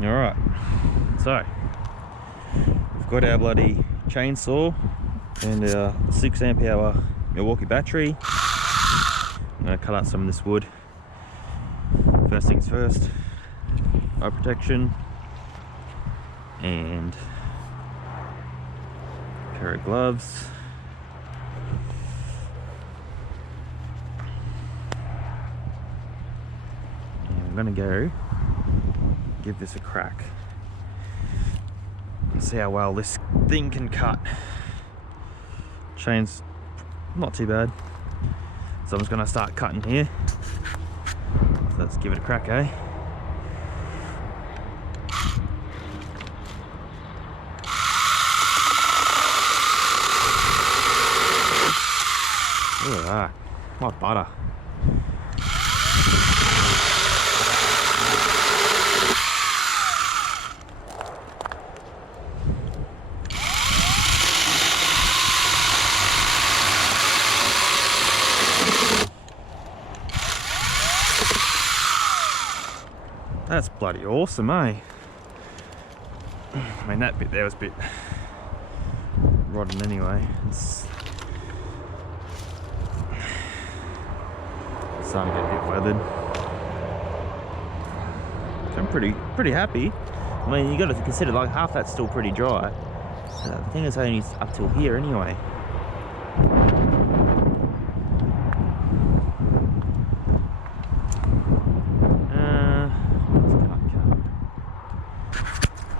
Alright, so we've got our bloody chainsaw and our 6 amp hour Milwaukee battery. I'm going to cut out some of this wood. First things first, eye protection and a pair of gloves. And I'm going to go give this a crack and see how well this thing can cut. Chain's not too bad, so I'm just going to start cutting here. So let's give it a crack, eh? Look at that, what butter. That's bloody awesome, eh? I mean, that bit there was a bit rotten anyway. It's starting to get a bit weathered. So I'm pretty happy. I mean, you got to consider like half that's still pretty dry. The thing is only up till here anyway.